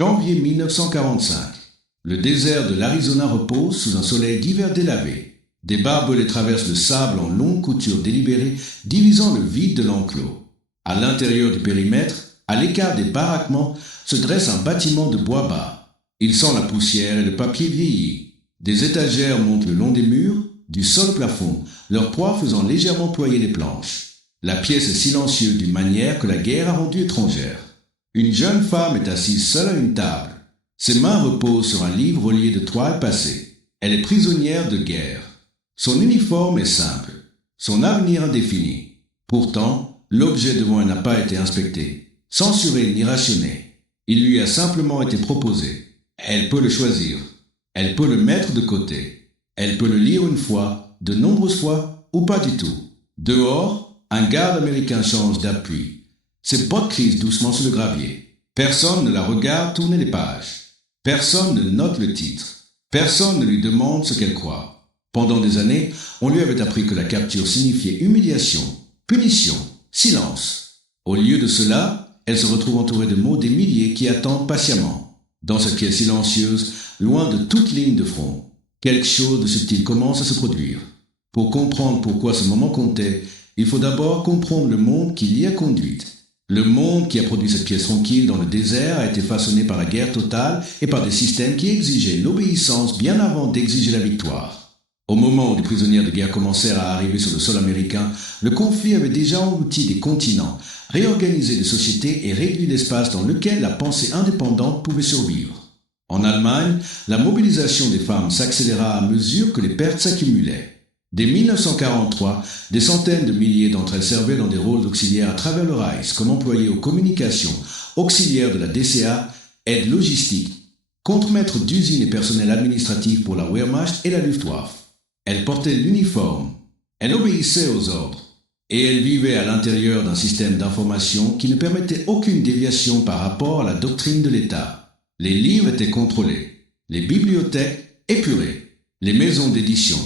Janvier 1945. Le désert de l'Arizona repose sous un soleil d'hiver délavé. Des barbelés traversent le sable en longues coutures délibérées, divisant le vide de l'enclos. À l'intérieur du périmètre, à l'écart des baraquements, se dresse un bâtiment de bois bas. Il sent la poussière et le papier vieilli. Des étagères montent le long des murs, du sol au plafond, leur poids faisant légèrement ployer les planches. La pièce est silencieuse d'une manière que la guerre a rendue étrangère. Une jeune femme est assise seule à une table. Ses mains reposent sur un livre relié de toiles passées. Elle est prisonnière de guerre. Son uniforme est simple, son avenir indéfini. Pourtant, l'objet devant elle n'a pas été inspecté, censuré ni rationné. Il lui a simplement été proposé. Elle peut le choisir. Elle peut le mettre de côté. Elle peut le lire une fois, de nombreuses fois, ou pas du tout. Dehors, un garde américain change d'appui. Ses bottes crissent doucement sur le gravier. Personne ne la regarde tourner les pages. Personne ne note le titre. Personne ne lui demande ce qu'elle croit. Pendant des années, on lui avait appris que la capture signifiait humiliation, punition, silence. Au lieu de cela, elle se retrouve entourée de mots des milliers qui attendent patiemment. Dans cette pièce silencieuse, loin de toute ligne de front, quelque chose de subtil commence à se produire. Pour comprendre pourquoi ce moment comptait, il faut d'abord comprendre le monde qui l'y a conduite. Le monde qui a produit cette pièce tranquille dans le désert a été façonné par la guerre totale et par des systèmes qui exigeaient l'obéissance bien avant d'exiger la victoire. Au moment où les prisonnières de guerre commencèrent à arriver sur le sol américain, le conflit avait déjà englouti des continents, réorganisé des sociétés et réduit l'espace dans lequel la pensée indépendante pouvait survivre. En Allemagne, la mobilisation des femmes s'accéléra à mesure que les pertes s'accumulaient. Dès 1943, des centaines de milliers d'entre elles servaient dans des rôles auxiliaires à travers le Reich, comme employées aux communications, auxiliaires de la DCA, aide logistique, contremaîtres d'usines et personnel administratif pour la Wehrmacht et la Luftwaffe. Elles portaient l'uniforme, elles obéissaient aux ordres, et elles vivaient à l'intérieur d'un système d'information qui ne permettait aucune déviation par rapport à la doctrine de l'État. Les livres étaient contrôlés, les bibliothèques épurées, les maisons d'édition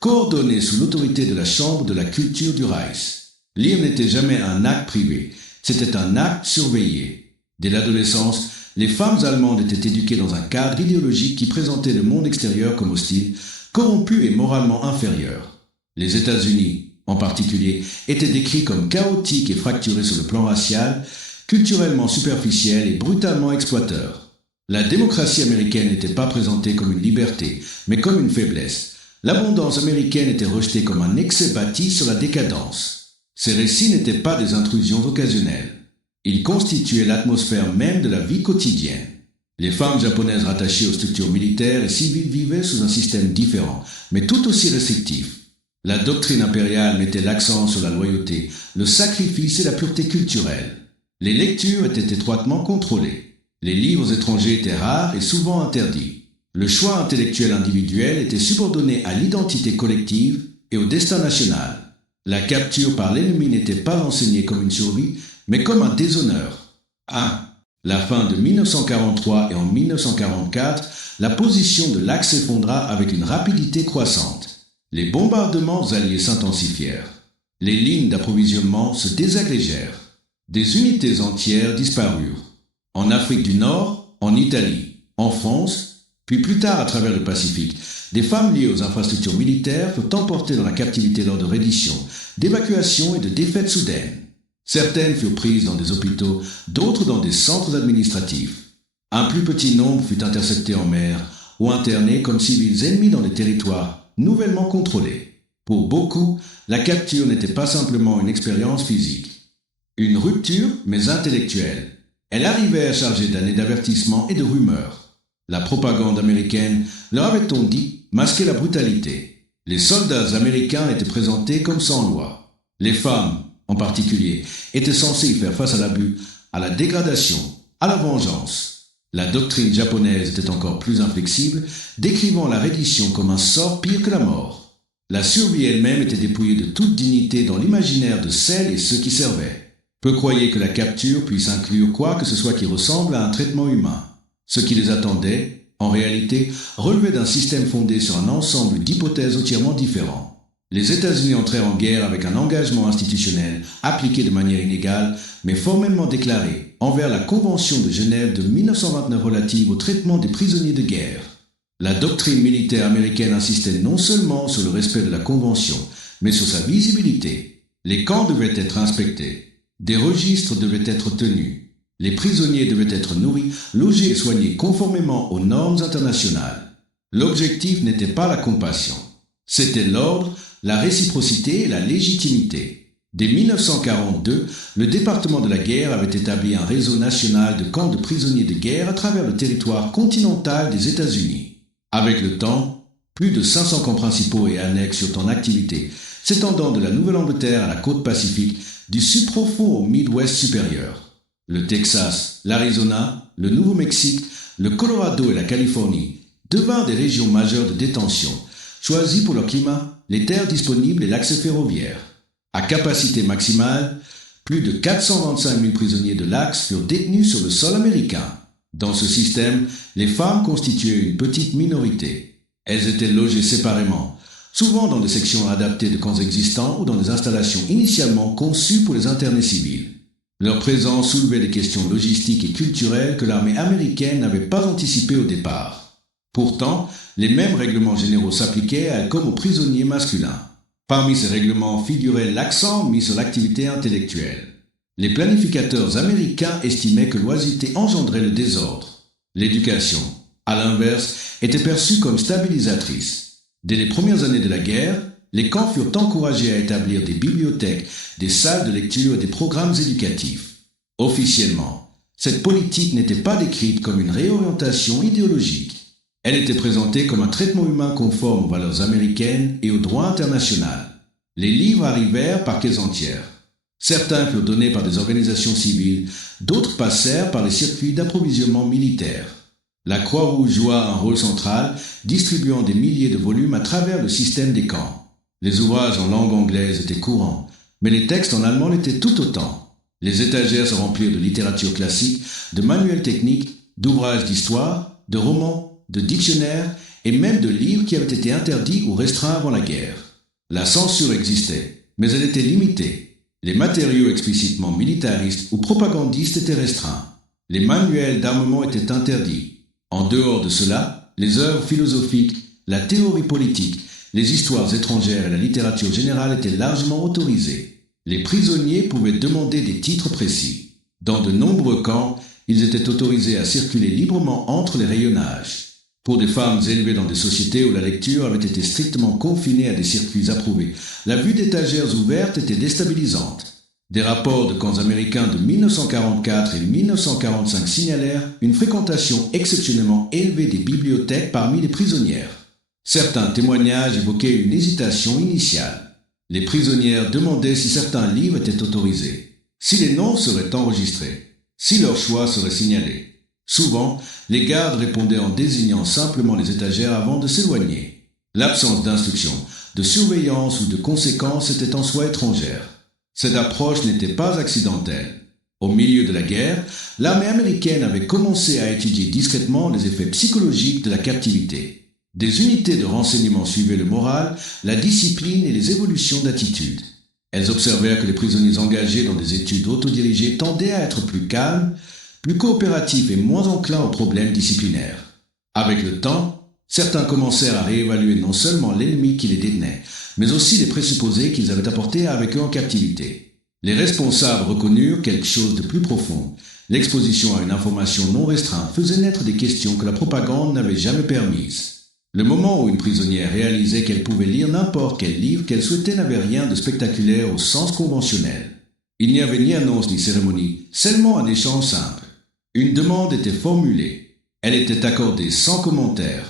coordonnées sous l'autorité de la Chambre de la culture du Reich. Lire n'était jamais un acte privé, c'était un acte surveillé. Dès l'adolescence, les femmes allemandes étaient éduquées dans un cadre idéologique qui présentait le monde extérieur comme hostile, corrompu et moralement inférieur. Les États-Unis, en particulier, étaient décrits comme chaotiques et fracturés sur le plan racial, culturellement superficiels et brutalement exploiteurs. La démocratie américaine n'était pas présentée comme une liberté, mais comme une faiblesse. L'abondance américaine était rejetée comme un excès bâti sur la décadence. Ces récits n'étaient pas des intrusions occasionnelles. Ils constituaient l'atmosphère même de la vie quotidienne. Les femmes japonaises rattachées aux structures militaires et civiles vivaient sous un système différent, mais tout aussi restrictif. La doctrine impériale mettait l'accent sur la loyauté, le sacrifice et la pureté culturelle. Les lectures étaient étroitement contrôlées. Les livres étrangers étaient rares et souvent interdits. Le choix intellectuel individuel était subordonné à l'identité collective et au destin national. La capture par l'ennemi n'était pas enseignée comme une survie, mais comme un déshonneur. La fin de 1943 et en 1944, la position de l'Axe s'effondra avec une rapidité croissante. Les bombardements alliés s'intensifièrent. Les lignes d'approvisionnement se désagrégèrent. Des unités entières disparurent. En Afrique du Nord, en Italie, en France, puis plus tard à travers le Pacifique, des femmes liées aux infrastructures militaires furent emportées dans la captivité lors de redditions, d'évacuations et de défaites soudaines. Certaines furent prises dans des hôpitaux, d'autres dans des centres administratifs. Un plus petit nombre fut intercepté en mer ou interné comme civils ennemis dans des territoires nouvellement contrôlés. Pour beaucoup, la capture n'était pas simplement une expérience physique. Une rupture, mais intellectuelle. Elle arrivait chargée d'années d'avertissements et de rumeurs. La propagande américaine, leur avait-on dit, masquait la brutalité. Les soldats américains étaient présentés comme sans loi. Les femmes, en particulier, étaient censées y faire face à l'abus, à la dégradation, à la vengeance. La doctrine japonaise était encore plus inflexible, décrivant la reddition comme un sort pire que la mort. La survie elle-même était dépouillée de toute dignité dans l'imaginaire de celles et ceux qui servaient. Peu croyaient que la capture puisse inclure quoi que ce soit qui ressemble à un traitement humain. Ce qui les attendait, en réalité, relevait d'un système fondé sur un ensemble d'hypothèses entièrement différents. Les États-Unis entrèrent en guerre avec un engagement institutionnel, appliqué de manière inégale, mais formellement déclaré, envers la Convention de Genève de 1929 relative au traitement des prisonniers de guerre. La doctrine militaire américaine insistait non seulement sur le respect de la Convention, mais sur sa visibilité. Les camps devaient être inspectés, des registres devaient être tenus, les prisonniers devaient être nourris, logés et soignés conformément aux normes internationales. L'objectif n'était pas la compassion, c'était l'ordre, la réciprocité et la légitimité. Dès 1942, le département de la guerre avait établi un réseau national de camps de prisonniers de guerre à travers le territoire continental des États-Unis. Avec le temps, plus de 500 camps principaux et annexes furent en activité, s'étendant de la Nouvelle-Angleterre à la côte Pacifique, du subprofond au Midwest supérieur. Le Texas, l'Arizona, le Nouveau-Mexique, le Colorado et la Californie devinrent des régions majeures de détention, choisies pour leur climat, les terres disponibles et l'accès ferroviaire. À capacité maximale, plus de 425 000 prisonniers de l'Axe furent détenus sur le sol américain. Dans ce système, les femmes constituaient une petite minorité. Elles étaient logées séparément, souvent dans des sections adaptées de camps existants ou dans des installations initialement conçues pour les internés civils. Leur présence soulevait des questions logistiques et culturelles que l'armée américaine n'avait pas anticipées au départ. Pourtant, les mêmes règlements généraux s'appliquaient à elles comme aux prisonniers masculins. Parmi ces règlements figurait l'accent mis sur l'activité intellectuelle. Les planificateurs américains estimaient que l'oisiveté engendrait le désordre. L'éducation, à l'inverse, était perçue comme stabilisatrice. Dès les premières années de la guerre, les camps furent encouragés à établir des bibliothèques, des salles de lecture et des programmes éducatifs. Officiellement, cette politique n'était pas décrite comme une réorientation idéologique. Elle était présentée comme un traitement humain conforme aux valeurs américaines et au droit international. Les livres arrivèrent par caisses entières. Certains furent donnés par des organisations civiles, d'autres passèrent par les circuits d'approvisionnement militaires. La Croix-Rouge joua un rôle central, distribuant des milliers de volumes à travers le système des camps. Les ouvrages en langue anglaise étaient courants, mais les textes en allemand l'étaient tout autant. Les étagères se remplirent de littérature classique, de manuels techniques, d'ouvrages d'histoire, de romans, de dictionnaires et même de livres qui avaient été interdits ou restreints avant la guerre. La censure existait, mais elle était limitée. Les matériaux explicitement militaristes ou propagandistes étaient restreints. Les manuels d'armement étaient interdits. En dehors de cela, les œuvres philosophiques, la théorie politique, les histoires étrangères et la littérature générale étaient largement autorisées. Les prisonniers pouvaient demander des titres précis. Dans de nombreux camps, ils étaient autorisés à circuler librement entre les rayonnages. Pour des femmes élevées dans des sociétés où la lecture avait été strictement confinée à des circuits approuvés, la vue d'étagères ouvertes était déstabilisante. Des rapports de camps américains de 1944 et 1945 signalèrent une fréquentation exceptionnellement élevée des bibliothèques parmi les prisonnières. Certains témoignages évoquaient une hésitation initiale. Les prisonnières demandaient si certains livres étaient autorisés, si les noms seraient enregistrés, si leur choix serait signalé. Souvent, les gardes répondaient en désignant simplement les étagères avant de s'éloigner. L'absence d'instruction, de surveillance ou de conséquences était en soi étrangère. Cette approche n'était pas accidentelle. Au milieu de la guerre, l'armée américaine avait commencé à étudier discrètement les effets psychologiques de la captivité. Des unités de renseignement suivaient le moral, la discipline et les évolutions d'attitude. Elles observèrent que les prisonniers engagés dans des études autodirigées tendaient à être plus calmes, plus coopératifs et moins enclins aux problèmes disciplinaires. Avec le temps, certains commencèrent à réévaluer non seulement l'ennemi qui les détenait, mais aussi les présupposés qu'ils avaient apportés avec eux en captivité. Les responsables reconnurent quelque chose de plus profond. L'exposition à une information non restreinte faisait naître des questions que la propagande n'avait jamais permises. Le moment où une prisonnière réalisait qu'elle pouvait lire n'importe quel livre qu'elle souhaitait n'avait rien de spectaculaire au sens conventionnel. Il n'y avait ni annonce ni cérémonie, seulement un échange simple. Une demande était formulée. Elle était accordée sans commentaire.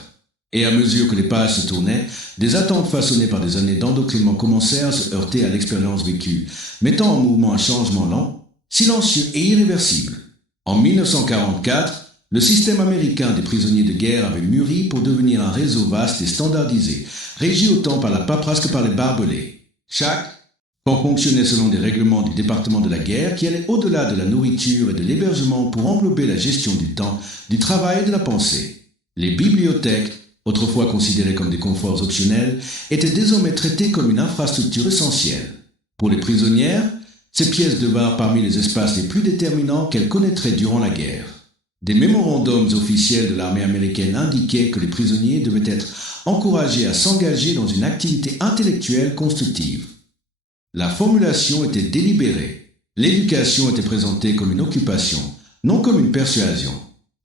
Et à mesure que les pages se tournaient, des attentes façonnées par des années d'endoctrinement commencèrent à se heurter à l'expérience vécue, mettant en mouvement un changement lent, silencieux et irréversible. En 1944, le système américain des prisonniers de guerre avait mûri pour devenir un réseau vaste et standardisé, régi autant par la paperasse que par les barbelés. Chaque camp fonctionnait selon des règlements du département de la guerre qui allaient au-delà de la nourriture et de l'hébergement pour englober la gestion du temps, du travail et de la pensée. Les bibliothèques, autrefois considérées comme des conforts optionnels, étaient désormais traitées comme une infrastructure essentielle. Pour les prisonnières, ces pièces devinrent parmi les espaces les plus déterminants qu'elle connaîtrait durant la guerre. Des mémorandums officiels de l'armée américaine indiquaient que les prisonniers devaient être encouragés à s'engager dans une activité intellectuelle constructive. La formulation était délibérée. L'éducation était présentée comme une occupation, non comme une persuasion.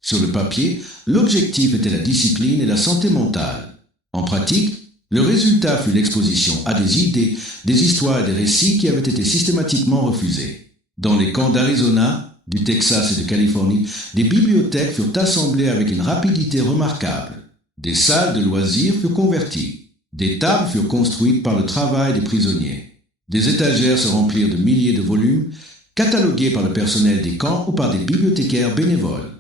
Sur le papier, l'objectif était la discipline et la santé mentale. En pratique, le résultat fut l'exposition à des idées, des histoires et des récits qui avaient été systématiquement refusés. Dans les camps d'Arizona, du Texas et de Californie, des bibliothèques furent assemblées avec une rapidité remarquable. Des salles de loisirs furent converties. Des tables furent construites par le travail des prisonniers. Des étagères se remplirent de milliers de volumes, catalogués par le personnel des camps ou par des bibliothécaires bénévoles.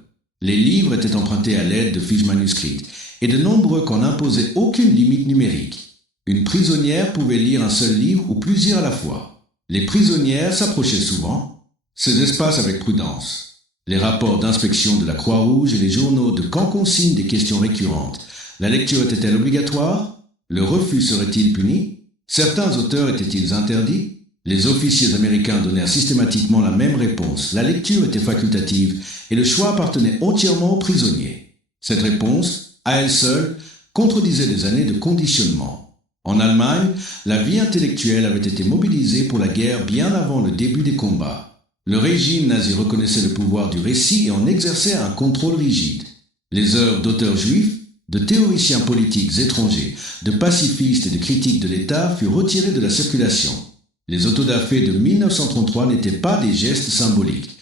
Les livres étaient empruntés à l'aide de fiches manuscrites, et de nombreux qu'en n'imposaient aucune limite numérique. Une prisonnière pouvait lire un seul livre ou plusieurs à la fois. Les prisonnières s'approchaient souvent ces espaces avec prudence. Les rapports d'inspection de la Croix-Rouge et les journaux de camp consignent des questions récurrentes. La lecture était-elle obligatoire? Le refus serait-il puni? Certains auteurs étaient-ils interdits? Les officiers américains donnèrent systématiquement la même réponse. La lecture était facultative et le choix appartenait entièrement aux prisonniers. Cette réponse, à elle seule, contredisait des années de conditionnement. En Allemagne, la vie intellectuelle avait été mobilisée pour la guerre bien avant le début des combats. Le régime nazi reconnaissait le pouvoir du récit et en exerçait un contrôle rigide. Les œuvres d'auteurs juifs, de théoriciens politiques étrangers, de pacifistes et de critiques de l'État furent retirées de la circulation. Les autodafés de 1933 n'étaient pas des gestes symboliques.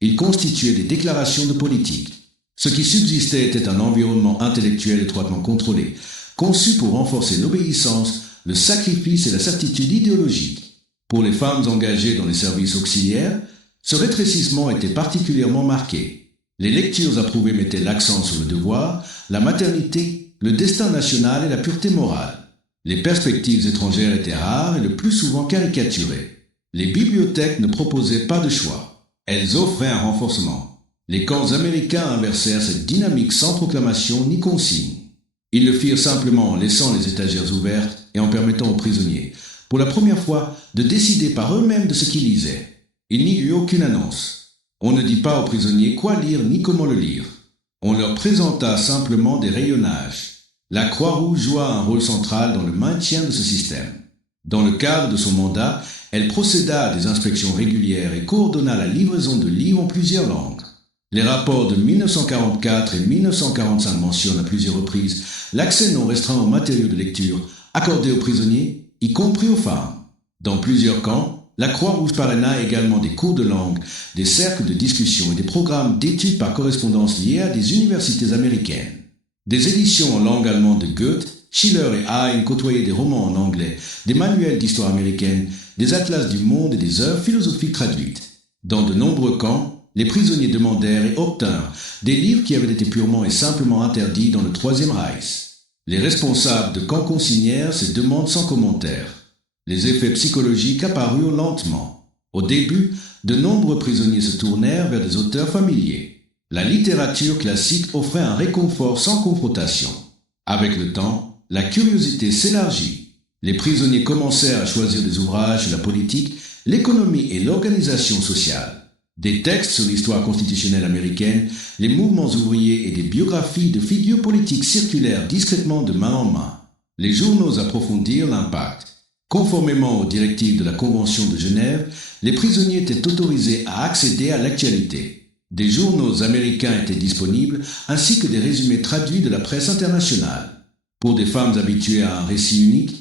Ils constituaient des déclarations de politique. Ce qui subsistait était un environnement intellectuel étroitement contrôlé, conçu pour renforcer l'obéissance, le sacrifice et la certitude idéologique. Pour les femmes engagées dans les services auxiliaires, ce rétrécissement était particulièrement marqué. Les lectures approuvées mettaient l'accent sur le devoir, la maternité, le destin national et la pureté morale. Les perspectives étrangères étaient rares et le plus souvent caricaturées. Les bibliothèques ne proposaient pas de choix. Elles offraient un renforcement. Les camps américains inversèrent cette dynamique sans proclamation ni consigne. Ils le firent simplement en laissant les étagères ouvertes et en permettant aux prisonniers, pour la première fois, de décider par eux-mêmes de ce qu'ils lisaient. Il n'y eut aucune annonce. On ne dit pas aux prisonniers quoi lire ni comment le lire. On leur présenta simplement des rayonnages. La Croix-Rouge joua un rôle central dans le maintien de ce système. Dans le cadre de son mandat, elle procéda à des inspections régulières et coordonna la livraison de livres en plusieurs langues. Les rapports de 1944 et 1945 mentionnent à plusieurs reprises l'accès non restreint aux matériaux de lecture accordés aux prisonniers, y compris aux femmes. Dans plusieurs camps, la Croix-Rouge parraina également des cours de langue, des cercles de discussion et des programmes d'études par correspondance liés à des universités américaines. Des éditions en langue allemande de Goethe, Schiller et Heine côtoyaient des romans en anglais, des manuels d'histoire américaine, des atlas du monde et des œuvres philosophiques traduites. Dans de nombreux camps, les prisonniers demandèrent et obtinrent des livres qui avaient été purement et simplement interdits dans le Troisième Reich. Les responsables de camps consignèrent ces demandes sans commentaire. Les effets psychologiques apparurent lentement. Au début, de nombreux prisonniers se tournèrent vers des auteurs familiers. La littérature classique offrait un réconfort sans confrontation. Avec le temps, la curiosité s'élargit. Les prisonniers commencèrent à choisir des ouvrages sur la politique, l'économie et l'organisation sociale. Des textes sur l'histoire constitutionnelle américaine, les mouvements ouvriers et des biographies de figures politiques circulèrent discrètement de main en main. Les journaux approfondirent l'impact. Conformément aux directives de la Convention de Genève, les prisonniers étaient autorisés à accéder à l'actualité. Des journaux américains étaient disponibles, ainsi que des résumés traduits de la presse internationale. Pour des femmes habituées à un récit unique,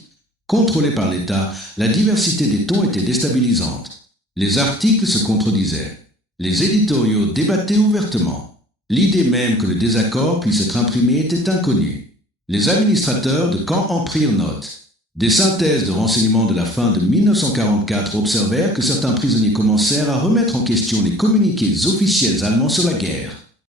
contrôlé par l'État, la diversité des tons était déstabilisante. Les articles se contredisaient. Les éditoriaux débattaient ouvertement. L'idée même que le désaccord puisse être imprimé était inconnue. Les administrateurs de camps en prirent note. Des synthèses de renseignements de la fin de 1944 observèrent que certains prisonniers commencèrent à remettre en question les communiqués officiels allemands sur la guerre.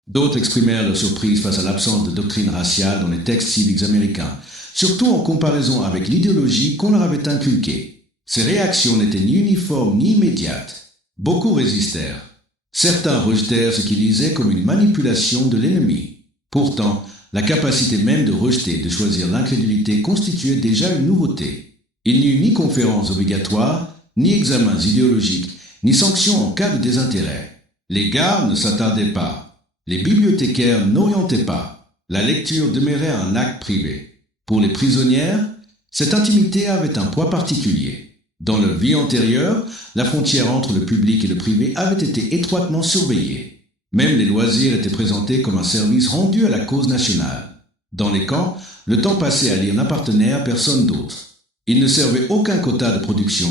D'autres exprimèrent leur surprise face à l'absence de doctrine raciale dans les textes civiques américains, surtout en comparaison avec l'idéologie qu'on leur avait inculquée. Ces réactions n'étaient ni uniformes ni immédiates. Beaucoup résistèrent. Certains rejetèrent ce qu'ils lisaient comme une manipulation de l'ennemi. Pourtant, la capacité même de rejeter et de choisir l'incrédulité constituait déjà une nouveauté. Il n'y eut ni conférences obligatoires, ni examens idéologiques, ni sanction en cas de désintérêt. Les gardes ne s'attardaient pas. Les bibliothécaires n'orientaient pas. La lecture demeurait un acte privé. Pour les prisonnières, cette intimité avait un poids particulier. Dans leur vie antérieure, la frontière entre le public et le privé avait été étroitement surveillée. Même les loisirs étaient présentés comme un service rendu à la cause nationale. Dans les camps, le temps passé à lire n'appartenait à personne d'autre. Il ne servait aucun quota de production,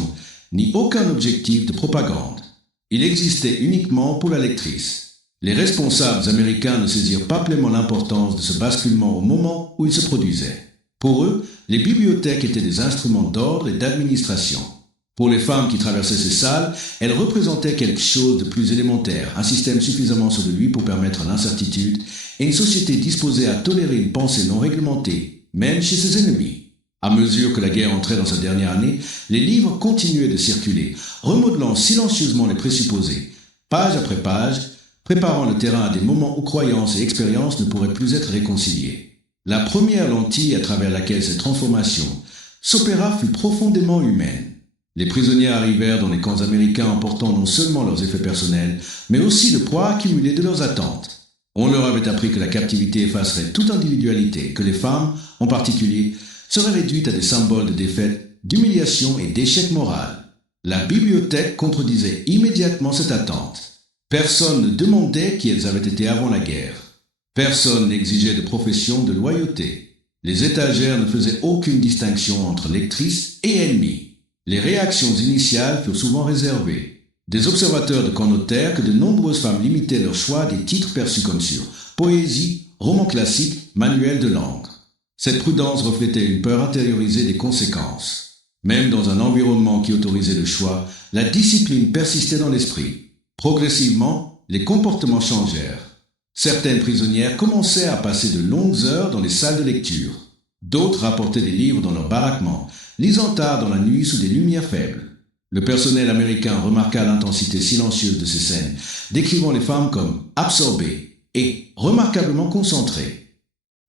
ni aucun objectif de propagande. Il existait uniquement pour la lectrice. Les responsables américains ne saisirent pas pleinement l'importance de ce basculement au moment où il se produisait. Pour eux, les bibliothèques étaient des instruments d'ordre et d'administration. Pour les femmes qui traversaient ces salles, elles représentaient quelque chose de plus élémentaire, un système suffisamment sur de lui pour permettre l'incertitude et une société disposée à tolérer une pensée non réglementée, même chez ses ennemis. À mesure que la guerre entrait dans sa dernière année, les livres continuaient de circuler, remodelant silencieusement les présupposés, page après page, préparant le terrain à des moments où croyances et expériences ne pourraient plus être réconciliées. La première lentille à travers laquelle cette transformation s'opéra fut profondément humaine. Les prisonniers arrivèrent dans les camps américains emportant non seulement leurs effets personnels, mais aussi le poids accumulé de leurs attentes. On leur avait appris que la captivité effacerait toute individualité, que les femmes, en particulier, seraient réduites à des symboles de défaite, d'humiliation et d'échec moral. La bibliothèque contredisait immédiatement cette attente. Personne ne demandait qui elles avaient été avant la guerre. Personne n'exigeait de profession de loyauté. Les étagères ne faisaient aucune distinction entre lectrices et ennemies. Les réactions initiales furent souvent réservées. Des observateurs de camp notèrent que de nombreuses femmes limitaient leur choix des titres perçus comme sûrs. Poésie, roman classique, manuel de langue. Cette prudence reflétait une peur intériorisée des conséquences. Même dans un environnement qui autorisait le choix, la discipline persistait dans l'esprit. Progressivement, les comportements changèrent. Certaines prisonnières commençaient à passer de longues heures dans les salles de lecture. D'autres rapportaient des livres dans leur baraquement, lisant tard dans la nuit sous des lumières faibles. Le personnel américain remarqua l'intensité silencieuse de ces scènes, décrivant les femmes comme absorbées et remarquablement concentrées.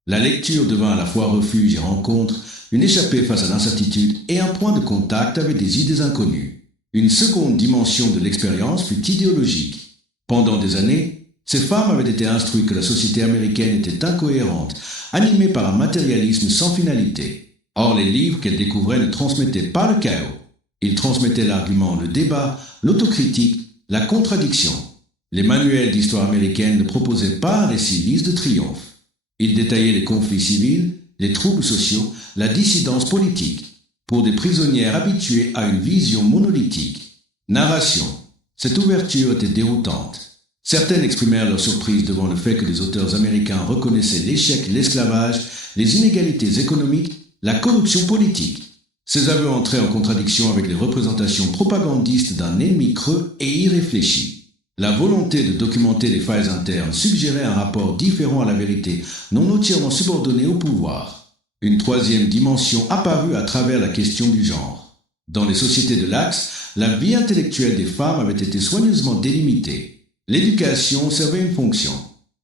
La lecture devint à la fois refuge et rencontre, une échappée face à l'incertitude et un point de contact avec des idées inconnues. Une seconde dimension de l'expérience fut idéologique. Pendant des années, ces femmes avaient été instruites que la société américaine était incohérente, animée par un matérialisme sans finalité. Or, les livres qu'elles découvraient ne transmettaient pas le chaos. Ils transmettaient l'argument, le débat, l'autocritique, la contradiction. Les manuels d'histoire américaine ne proposaient pas un récit lisse de triomphe. Ils détaillaient les conflits civils, les troubles sociaux, la dissidence politique, pour des prisonnières habituées à une vision monolithique. Narration. Cette ouverture était déroutante. Certaines exprimèrent leur surprise devant le fait que les auteurs américains reconnaissaient l'échec, l'esclavage, les inégalités économiques, la corruption politique. Ces aveux entraient en contradiction avec les représentations propagandistes d'un ennemi creux et irréfléchi. La volonté de documenter les failles internes suggérait un rapport différent à la vérité, non entièrement subordonné au pouvoir. Une troisième dimension apparut à travers la question du genre. Dans les sociétés de l'Axe, la vie intellectuelle des femmes avait été soigneusement délimitée. L'éducation servait une fonction.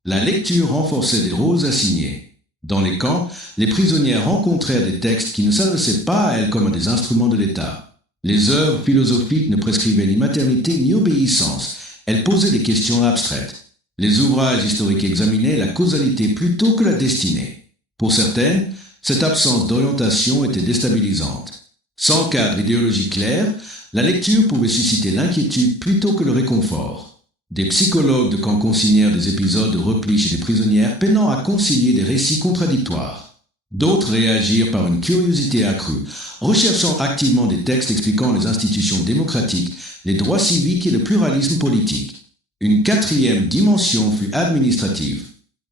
La lecture renforçait des rôles assignés. Dans les camps, les prisonnières rencontrèrent des textes qui ne s'adressaient pas à elles comme à des instruments de l'État. Les œuvres philosophiques ne prescrivaient ni maternité ni obéissance. Elles posaient des questions abstraites. Les ouvrages historiques examinaient la causalité plutôt que la destinée. Pour certaines, cette absence d'orientation était déstabilisante. Sans cadre idéologique clair, la lecture pouvait susciter l'inquiétude plutôt que le réconfort. Des psychologues de camp consignèrent des épisodes de repli chez les prisonnières peinant à concilier des récits contradictoires. D'autres réagirent par une curiosité accrue, recherchant activement des textes expliquant les institutions démocratiques, les droits civiques et le pluralisme politique. Une quatrième dimension fut administrative.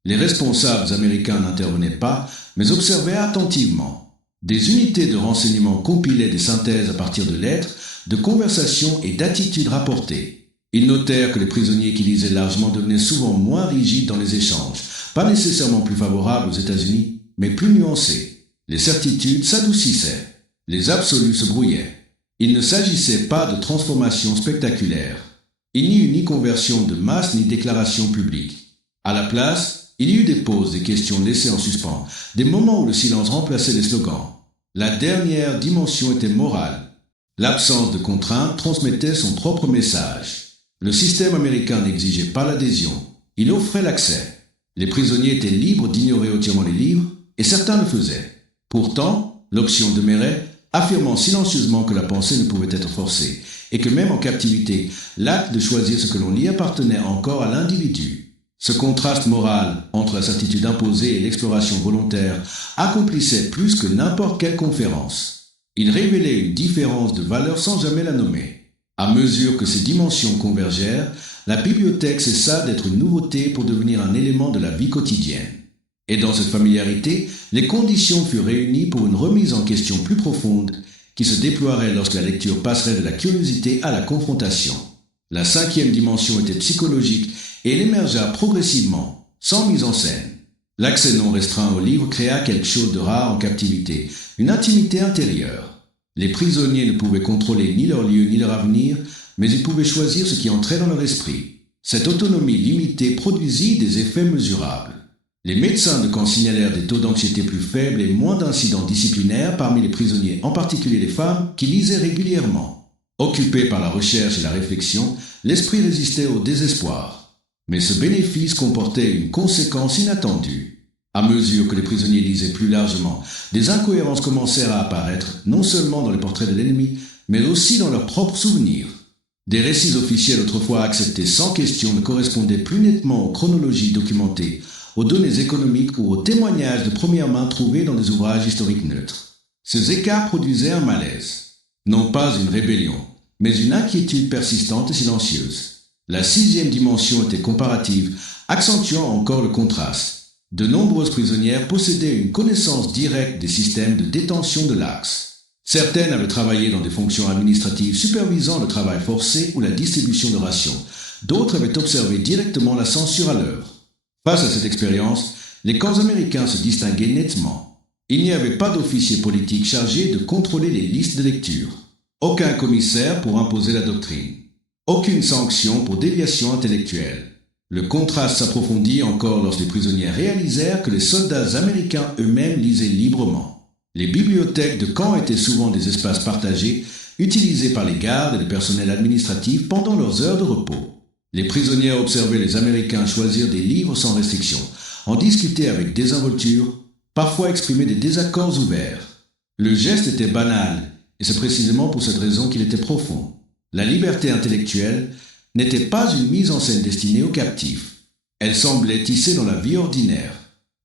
Les responsables américains n'intervenaient pas, mais observaient attentivement. Des unités de renseignement compilaient des synthèses à partir de lettres, de conversations et d'attitudes rapportées. Ils notèrent que les prisonniers qui lisaient largement devenaient souvent moins rigides dans les échanges, pas nécessairement plus favorables aux États-Unis, mais plus nuancés. Les certitudes s'adoucissaient, les absolus se brouillaient. Il ne s'agissait pas de transformation spectaculaire. Il n'y eut ni conversion de masse ni déclaration publique. À la place, il y eut des pauses, des questions laissées en suspens, des moments où le silence remplaçait les slogans. La dernière dimension était morale. L'absence de contraintes transmettait son propre message. Le système américain n'exigeait pas l'adhésion, il offrait l'accès. Les prisonniers étaient libres d'ignorer entièrement les livres, et certains le faisaient. Pourtant, l'option demeurait, affirmant silencieusement que la pensée ne pouvait être forcée, et que même en captivité, l'acte de choisir ce que l'on lit appartenait encore à l'individu. Ce contraste moral entre la certitude imposée et l'exploration volontaire accomplissait plus que n'importe quelle conférence. Il révélait une différence de valeur sans jamais la nommer. À mesure que ces dimensions convergèrent, la bibliothèque cessa d'être une nouveauté pour devenir un élément de la vie quotidienne. Et dans cette familiarité, les conditions furent réunies pour une remise en question plus profonde qui se déploierait lorsque la lecture passerait de la curiosité à la confrontation. La cinquième dimension était psychologique et elle émergea progressivement, sans mise en scène. L'accès non restreint au livre créa quelque chose de rare en captivité, une intimité intérieure. Les prisonniers ne pouvaient contrôler ni leur lieu ni leur avenir, mais ils pouvaient choisir ce qui entrait dans leur esprit. Cette autonomie limitée produisit des effets mesurables. Les médecins de camp signalèrent des taux d'anxiété plus faibles et moins d'incidents disciplinaires parmi les prisonniers, en particulier les femmes, qui lisaient régulièrement. Occupés par la recherche et la réflexion, l'esprit résistait au désespoir. Mais ce bénéfice comportait une conséquence inattendue. À mesure que les prisonniers lisaient plus largement, des incohérences commencèrent à apparaître, non seulement dans les portraits de l'ennemi, mais aussi dans leurs propres souvenirs. Des récits officiels autrefois acceptés sans question ne correspondaient plus nettement aux chronologies documentées, aux données économiques ou aux témoignages de première main trouvés dans des ouvrages historiques neutres. Ces écarts produisaient un malaise. Non pas une rébellion, mais une inquiétude persistante et silencieuse. La sixième dimension était comparative, accentuant encore le contraste. De nombreuses prisonnières possédaient une connaissance directe des systèmes de détention de l'Axe. Certaines avaient travaillé dans des fonctions administratives supervisant le travail forcé ou la distribution de rations. D'autres avaient observé directement la censure à l'œuvre. Face à cette expérience, les camps américains se distinguaient nettement. Il n'y avait pas d'officier politique chargé de contrôler les listes de lecture. Aucun commissaire pour imposer la doctrine. Aucune sanction pour déviation intellectuelle. Le contraste s'approfondit encore lorsque les prisonniers réalisèrent que les soldats américains eux-mêmes lisaient librement. Les bibliothèques de camp étaient souvent des espaces partagés, utilisés par les gardes et le personnel administratif pendant leurs heures de repos. Les prisonniers observaient les Américains choisir des livres sans restriction, en discuter avec désinvolture, parfois exprimer des désaccords ouverts. Le geste était banal, et c'est précisément pour cette raison qu'il était profond. La liberté intellectuelle n'était pas une mise en scène destinée aux captifs. Elle semblait tissée dans la vie ordinaire.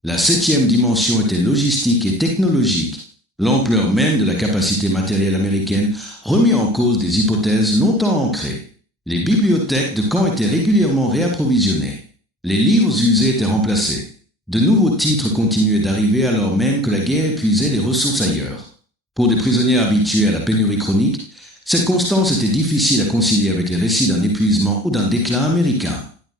La septième dimension était logistique et technologique. L'ampleur même de la capacité matérielle américaine remit en cause des hypothèses longtemps ancrées. Les bibliothèques de camp étaient régulièrement réapprovisionnées. Les livres usés étaient remplacés. De nouveaux titres continuaient d'arriver alors même que la guerre épuisait les ressources ailleurs. Pour des prisonniers habitués à la pénurie chronique, cette constance était difficile à concilier avec les récits d'un épuisement ou d'un déclin américain.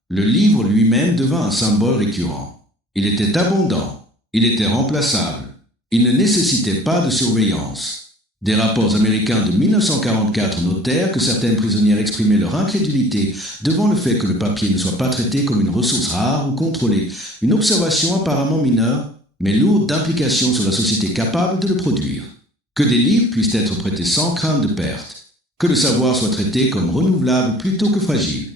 Le livre lui-même devint un symbole récurrent. Il était abondant, il était remplaçable, il ne nécessitait pas de surveillance. Des rapports américains de 1944 notèrent que certaines prisonnières exprimaient leur incrédulité devant le fait que le papier ne soit pas traité comme une ressource rare ou contrôlée, une observation apparemment mineure, mais lourde d'implications sur la société capable de le produire. Que des livres puissent être prêtés sans crainte de perte. Que le savoir soit traité comme renouvelable plutôt que fragile.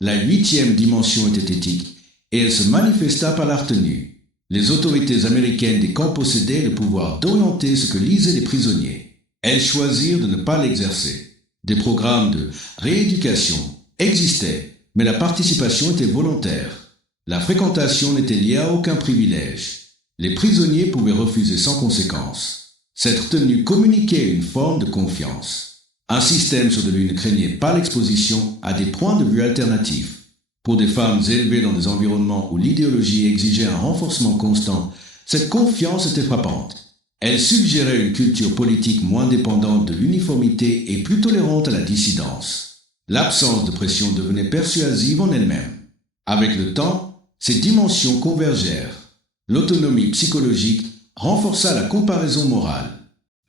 La huitième dimension était éthique, et elle se manifesta par la retenue. Les autorités américaines des camps possédaient le pouvoir d'orienter ce que lisaient les prisonniers. Elles choisirent de ne pas l'exercer. Des programmes de rééducation existaient, mais la participation était volontaire. La fréquentation n'était liée à aucun privilège. Les prisonniers pouvaient refuser sans conséquence. Cette retenue communiquait une forme de confiance. Un système sur de lui ne craignait pas l'exposition à des points de vue alternatifs. Pour des femmes élevées dans des environnements où l'idéologie exigeait un renforcement constant, cette confiance était frappante. Elle suggérait une culture politique moins dépendante de l'uniformité et plus tolérante à la dissidence. L'absence de pression devenait persuasive en elle-même. Avec le temps, ces dimensions convergèrent. L'autonomie psychologique renforça la comparaison morale.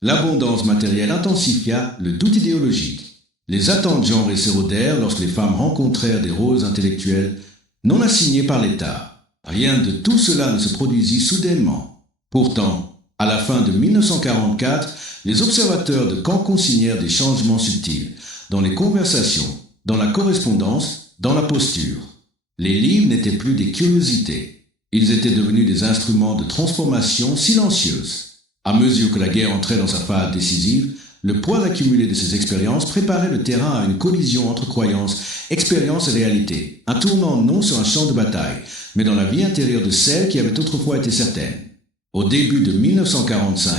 L'abondance matérielle intensifia le doute idéologique. Les attentes genrées s'érodèrent lorsque les femmes rencontrèrent des rôles intellectuels non assignés par l'État. Rien de tout cela ne se produisit soudainement. Pourtant, à la fin de 1944, les observateurs de camps consignèrent des changements subtils dans les conversations, dans la correspondance, dans la posture. Les livres n'étaient plus des curiosités. Ils étaient devenus des instruments de transformation silencieuse. À mesure que la guerre entrait dans sa phase décisive, le poids accumulé de ces expériences préparait le terrain à une collision entre croyances, expériences et réalité, un tournant non sur un champ de bataille, mais dans la vie intérieure de celles qui avaient autrefois été certaines. Au début de 1945,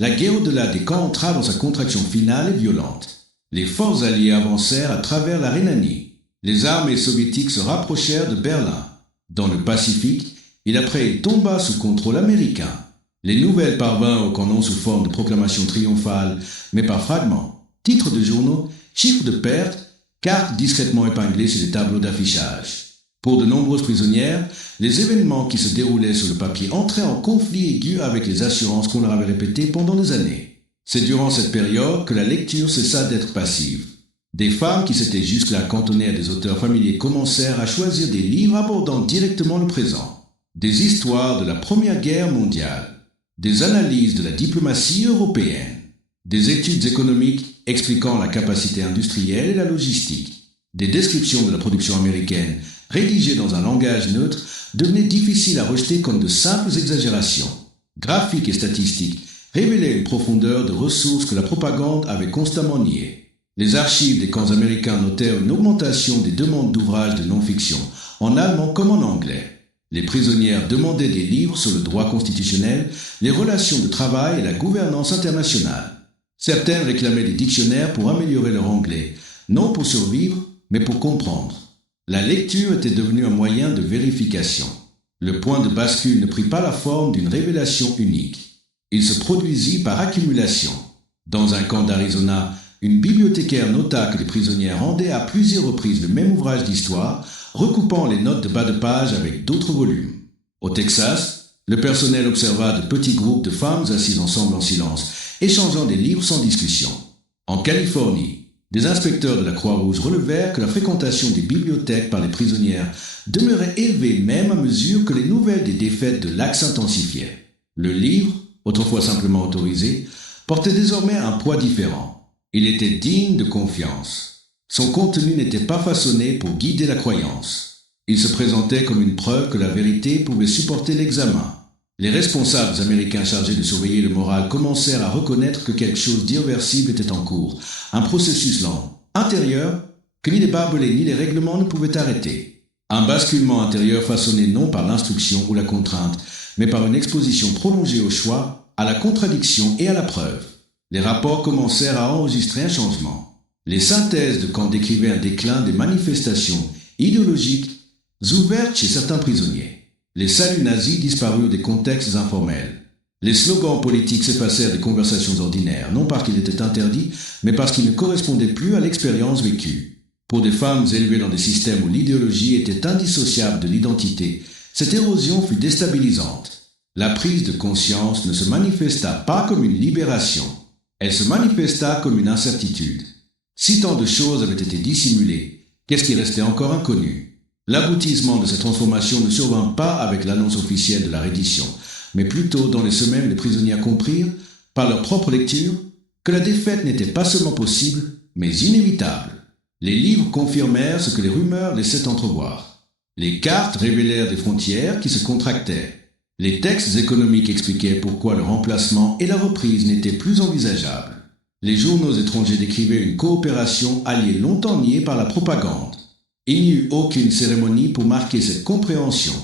la guerre au-delà des camps entra dans sa contraction finale et violente. Les forces alliées avancèrent à travers la Rhénanie. Les armées soviétiques se rapprochèrent de Berlin. Dans le Pacifique, il tomba sous contrôle américain. Les nouvelles parvinrent au canon sous forme de proclamations triomphales, mais par fragments, titres de journaux, chiffres de pertes, cartes discrètement épinglées sur les tableaux d'affichage. Pour de nombreuses prisonnières, les événements qui se déroulaient sur le papier entraient en conflit aigu avec les assurances qu'on leur avait répétées pendant des années. C'est durant cette période que la lecture cessa d'être passive. Des femmes qui s'étaient jusque-là cantonnées à des auteurs familiers commencèrent à choisir des livres abordant directement le présent. Des histoires de la Première Guerre mondiale, des analyses de la diplomatie européenne, des études économiques expliquant la capacité industrielle et la logistique, des descriptions de la production américaine rédigées dans un langage neutre devenaient difficiles à rejeter comme de simples exagérations. Graphiques et statistiques révélaient une profondeur de ressources que la propagande avait constamment niées. Les archives des camps américains notèrent une augmentation des demandes d'ouvrages de non-fiction, en allemand comme en anglais. Les prisonnières demandaient des livres sur le droit constitutionnel, les relations de travail et la gouvernance internationale. Certaines réclamaient des dictionnaires pour améliorer leur anglais, non pour survivre, mais pour comprendre. La lecture était devenue un moyen de vérification. Le point de bascule ne prit pas la forme d'une révélation unique. Il se produisit par accumulation. Dans un camp d'Arizona, une bibliothécaire nota que les prisonnières rendaient à plusieurs reprises le même ouvrage d'histoire, recoupant les notes de bas de page avec d'autres volumes. Au Texas, le personnel observa de petits groupes de femmes assises ensemble en silence, échangeant des livres sans discussion. En Californie, des inspecteurs de la Croix-Rouge relevèrent que la fréquentation des bibliothèques par les prisonnières demeurait élevée même à mesure que les nouvelles des défaites de l'Axe s'intensifiaient. Le livre, autrefois simplement autorisé, portait désormais un poids différent. Il était digne de confiance. Son contenu n'était pas façonné pour guider la croyance. Il se présentait comme une preuve que la vérité pouvait supporter l'examen. Les responsables américains chargés de surveiller le moral commencèrent à reconnaître que quelque chose d'irréversible était en cours, un processus lent, intérieur, que ni les barbelés ni les règlements ne pouvaient arrêter. Un basculement intérieur façonné non par l'instruction ou la contrainte, mais par une exposition prolongée au choix, à la contradiction et à la preuve. Les rapports commencèrent à enregistrer un changement. Les synthèses de camp décrivaient un déclin des manifestations idéologiques ouvertes chez certains prisonniers. Les saluts nazis disparurent des contextes informels. Les slogans politiques s'effacèrent des conversations ordinaires, non parce qu'ils étaient interdits, mais parce qu'ils ne correspondaient plus à l'expérience vécue. Pour des femmes élevées dans des systèmes où l'idéologie était indissociable de l'identité, cette érosion fut déstabilisante. La prise de conscience ne se manifesta pas comme une libération, elle se manifesta comme une incertitude. Si tant de choses avaient été dissimulées, qu'est-ce qui restait encore inconnu? L'aboutissement de cette transformation ne survint pas avec l'annonce officielle de la reddition, mais plutôt dans les semaines où les prisonniers comprirent, par leur propre lecture, que la défaite n'était pas seulement possible, mais inévitable. Les livres confirmèrent ce que les rumeurs laissaient entrevoir. Les cartes révélèrent des frontières qui se contractaient. Les textes économiques expliquaient pourquoi le remplacement et la reprise n'étaient plus envisageables. Les journaux étrangers décrivaient une coopération alliée longtemps niée par la propagande. Il n'y eut aucune cérémonie pour marquer cette compréhension,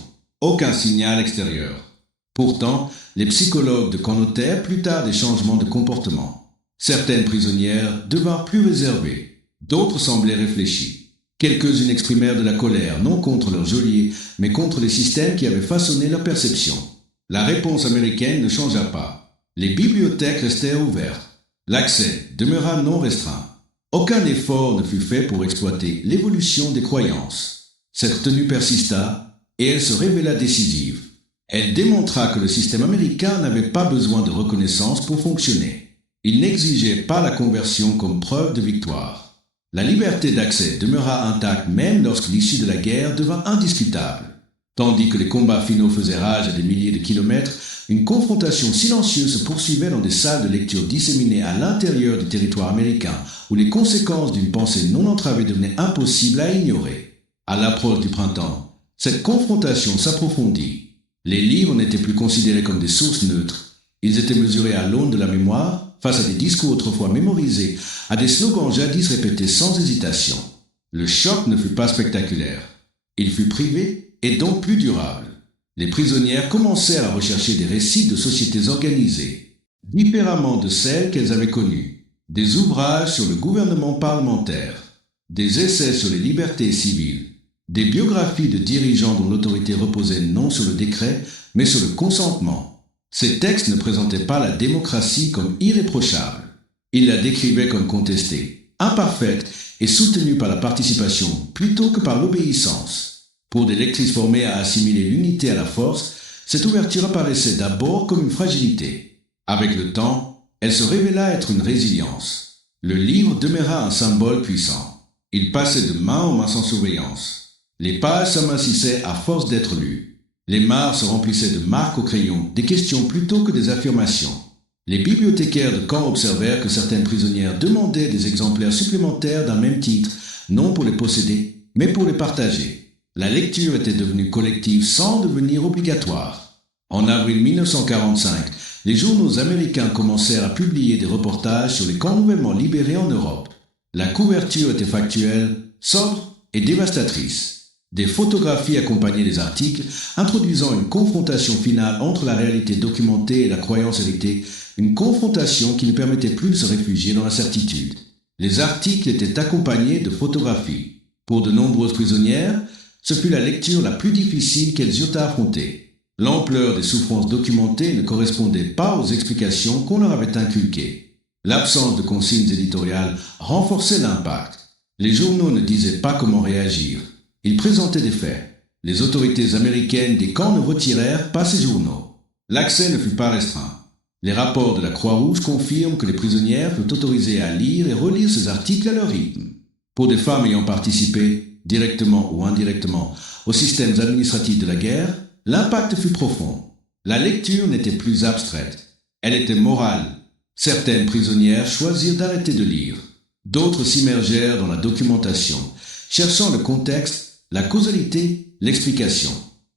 aucun signal extérieur. Pourtant, les psychologues de camp notèrent plus tard des changements de comportement. Certaines prisonnières devinrent plus réservées, d'autres semblaient réfléchies. Quelques-unes exprimèrent de la colère, non contre leur geôlier, mais contre les systèmes qui avaient façonné leur perception. La réponse américaine ne changea pas. Les bibliothèques restèrent ouvertes. L'accès demeura non restreint. Aucun effort ne fut fait pour exploiter l'évolution des croyances. Cette tenue persista, et elle se révéla décisive. Elle démontra que le système américain n'avait pas besoin de reconnaissance pour fonctionner. Il n'exigeait pas la conversion comme preuve de victoire. La liberté d'accès demeura intacte même lorsque l'issue de la guerre devint indiscutable. Tandis que les combats finaux faisaient rage à des milliers de kilomètres, une confrontation silencieuse se poursuivait dans des salles de lecture disséminées à l'intérieur du territoire américain, où les conséquences d'une pensée non entravée devenaient impossibles à ignorer. À l'approche du printemps, cette confrontation s'approfondit. Les livres n'étaient plus considérés comme des sources neutres. Ils étaient mesurés à l'aune de la mémoire, face à des discours autrefois mémorisés, à des slogans jadis répétés sans hésitation. Le choc ne fut pas spectaculaire. Il fut privé et donc plus durable. Les prisonnières commencèrent à rechercher des récits de sociétés organisées, différemment de celles qu'elles avaient connues, des ouvrages sur le gouvernement parlementaire, des essais sur les libertés civiles, des biographies de dirigeants dont l'autorité reposait non sur le décret, mais sur le consentement. Ces textes ne présentaient pas la démocratie comme irréprochable. Ils la décrivaient comme contestée, imparfaite et soutenue par la participation plutôt que par l'obéissance. Pour des lectrices formées à assimiler l'unité à la force, cette ouverture apparaissait d'abord comme une fragilité. Avec le temps, elle se révéla être une résilience. Le livre demeura un symbole puissant. Il passait de main en main sans surveillance. Les pages s'amincissaient à force d'être lues. Les mares se remplissaient de marques au crayon, des questions plutôt que des affirmations. Les bibliothécaires de camp observèrent que certaines prisonnières demandaient des exemplaires supplémentaires d'un même titre, non pour les posséder, mais pour les partager. La lecture était devenue collective sans devenir obligatoire. En avril 1945, les journaux américains commencèrent à publier des reportages sur les camps nouvellement libérés en Europe. La couverture était factuelle, sobre et dévastatrice. Des photographies accompagnaient les articles, introduisant une confrontation finale entre la réalité documentée et la croyance héritée, une confrontation qui ne permettait plus de se réfugier dans la certitude. Les articles étaient accompagnés de photographies. Pour de nombreuses prisonnières, ce fut la lecture la plus difficile qu'elles eurent à affronter. L'ampleur des souffrances documentées ne correspondait pas aux explications qu'on leur avait inculquées. L'absence de consignes éditoriales renforçait l'impact. Les journaux ne disaient pas comment réagir. Ils présentaient des faits. Les autorités américaines des camps ne retirèrent pas ces journaux. L'accès ne fut pas restreint. Les rapports de la Croix-Rouge confirment que les prisonnières furent autorisées à lire et relire ces articles à leur rythme. Pour des femmes ayant participé, directement ou indirectement, aux systèmes administratifs de la guerre, l'impact fut profond. La lecture n'était plus abstraite. Elle était morale. Certaines prisonnières choisirent d'arrêter de lire. D'autres s'immergèrent dans la documentation, cherchant le contexte, la causalité, l'explication.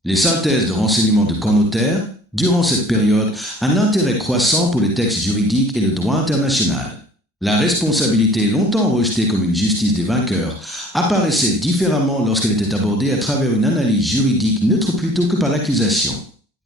Les synthèses de renseignements de camp notaires, durant cette période, un intérêt croissant pour les textes juridiques et le droit international. La responsabilité, longtemps rejetée comme une justice des vainqueurs, apparaissait différemment lorsqu'elle était abordée à travers une analyse juridique neutre plutôt que par l'accusation.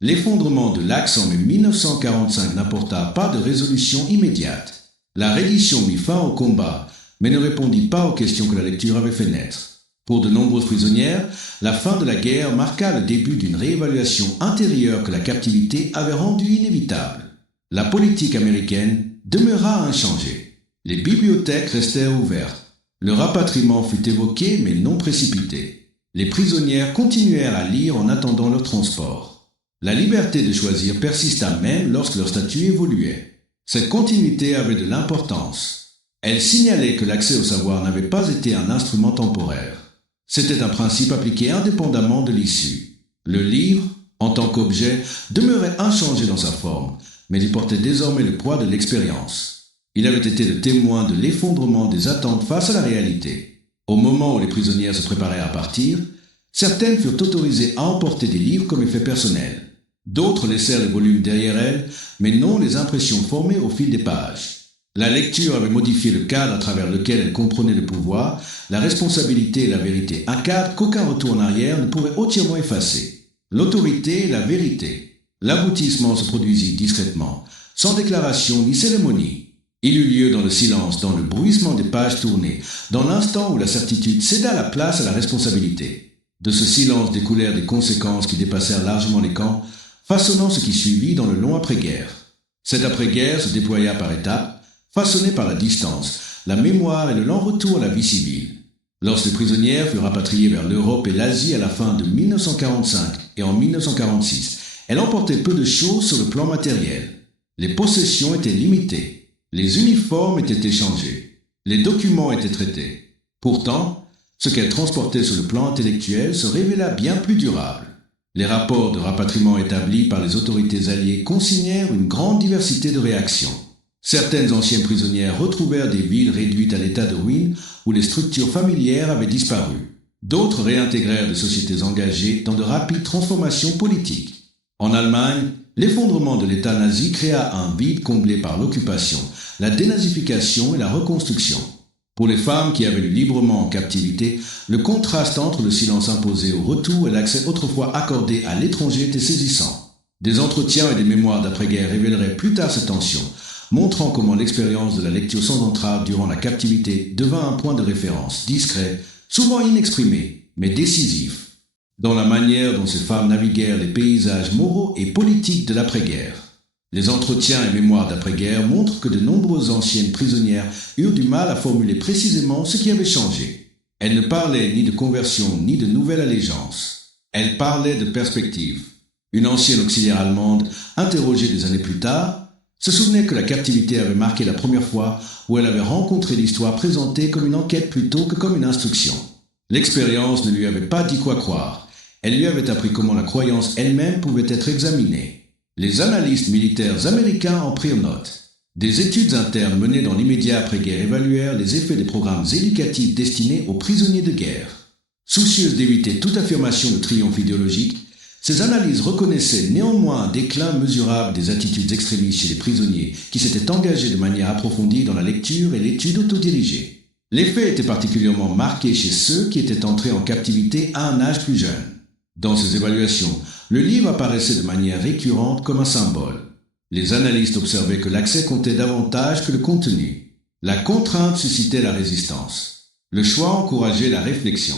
L'effondrement de l'Axe en mai 1945 n'apporta pas de résolution immédiate. La reddition mit fin au combat, mais ne répondit pas aux questions que la lecture avait fait naître. Pour de nombreuses prisonnières, la fin de la guerre marqua le début d'une réévaluation intérieure que la captivité avait rendue inévitable. La politique américaine demeura inchangée. Les bibliothèques restèrent ouvertes. Le rapatriement fut évoqué mais non précipité. Les prisonnières continuèrent à lire en attendant leur transport. La liberté de choisir persista même lorsque leur statut évoluait. Cette continuité avait de l'importance. Elle signalait que l'accès au savoir n'avait pas été un instrument temporaire. C'était un principe appliqué indépendamment de l'issue. Le livre, en tant qu'objet, demeurait inchangé dans sa forme, mais il portait désormais le poids de l'expérience. Il avait été le témoin de l'effondrement des attentes face à la réalité. Au moment où les prisonnières se préparaient à partir, certaines furent autorisées à emporter des livres comme effet personnel. D'autres laissèrent les volumes derrière elles, mais non les impressions formées au fil des pages. La lecture avait modifié le cadre à travers lequel elle comprenait le pouvoir, la responsabilité et la vérité, un cadre qu'aucun retour en arrière ne pouvait entièrement effacer. L'autorité et la vérité. L'aboutissement se produisit discrètement, sans déclaration ni cérémonie. Il eut lieu dans le silence, dans le bruissement des pages tournées, dans l'instant où la certitude céda la place à la responsabilité. De ce silence découlèrent des conséquences qui dépassèrent largement les camps, façonnant ce qui suivit dans le long après-guerre. Cette après-guerre se déploya par étapes, façonnée par la distance, la mémoire et le lent retour à la vie civile. Lorsque les prisonnières furent rapatriées vers l'Europe et l'Asie à la fin de 1945 et en 1946, elles emportaient peu de choses sur le plan matériel. Les possessions étaient limitées, les uniformes étaient échangés, les documents étaient traités. Pourtant, ce qu'elles transportaient sur le plan intellectuel se révéla bien plus durable. Les rapports de rapatriement établis par les autorités alliées consignèrent une grande diversité de réactions. Certaines anciennes prisonnières retrouvèrent des villes réduites à l'état de ruine où les structures familières avaient disparu. D'autres réintégrèrent des sociétés engagées dans de rapides transformations politiques. En Allemagne, l'effondrement de l'État nazi créa un vide comblé par l'occupation, la dénazification et la reconstruction. Pour les femmes qui avaient lu librement en captivité, le contraste entre le silence imposé au retour et l'accès autrefois accordé à l'étranger était saisissant. Des entretiens et des mémoires d'après-guerre révéleraient plus tard ces tensions, montrant comment l'expérience de la lecture sans entrave durant la captivité devint un point de référence discret, souvent inexprimé, mais décisif, dans la manière dont ces femmes naviguèrent les paysages moraux et politiques de l'après-guerre. Les entretiens et mémoires d'après-guerre montrent que de nombreuses anciennes prisonnières eurent du mal à formuler précisément ce qui avait changé. Elles ne parlaient ni de conversion ni de nouvelle allégeance. Elles parlaient de perspective. Une ancienne auxiliaire allemande, interrogée des années plus tard, se souvenait que la captivité avait marqué la première fois où elle avait rencontré l'histoire présentée comme une enquête plutôt que comme une instruction. L'expérience ne lui avait pas dit quoi croire. Elle lui avait appris comment la croyance elle-même pouvait être examinée. Les analystes militaires américains en prirent note. Des études internes menées dans l'immédiat après-guerre évaluèrent les effets des programmes éducatifs destinés aux prisonniers de guerre. Soucieuses d'éviter toute affirmation de triomphe idéologique, ces analyses reconnaissaient néanmoins un déclin mesurable des attitudes extrémistes chez les prisonniers qui s'étaient engagés de manière approfondie dans la lecture et l'étude autodirigée. L'effet était particulièrement marqué chez ceux qui étaient entrés en captivité à un âge plus jeune. Dans ces évaluations, le livre apparaissait de manière récurrente comme un symbole. Les analystes observaient que l'accès comptait davantage que le contenu. La contrainte suscitait la résistance. Le choix encourageait la réflexion.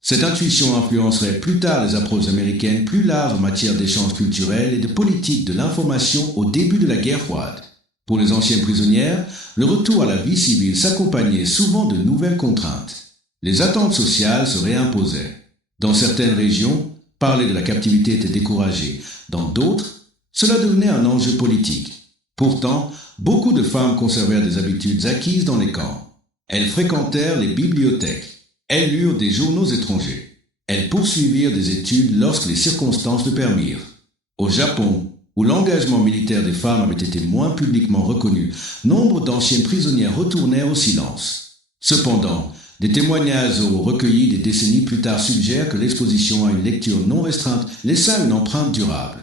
Cette intuition influencerait plus tard les approches américaines plus larges en matière d'échanges culturels et de politique de l'information au début de la guerre froide. Pour les anciennes prisonnières, le retour à la vie civile s'accompagnait souvent de nouvelles contraintes. Les attentes sociales se réimposaient. Dans certaines régions, parler de la captivité était découragé. Dans d'autres, cela devenait un enjeu politique. Pourtant, beaucoup de femmes conservèrent des habitudes acquises dans les camps. Elles fréquentèrent les bibliothèques. Elles lurent des journaux étrangers. Elles poursuivirent des études lorsque les circonstances le permirent. Au Japon, où l'engagement militaire des femmes avait été moins publiquement reconnu, nombre d'anciennes prisonnières retournèrent au silence. Cependant, des témoignages recueillis des décennies plus tard suggèrent que l'exposition à une lecture non restreinte laissa une empreinte durable.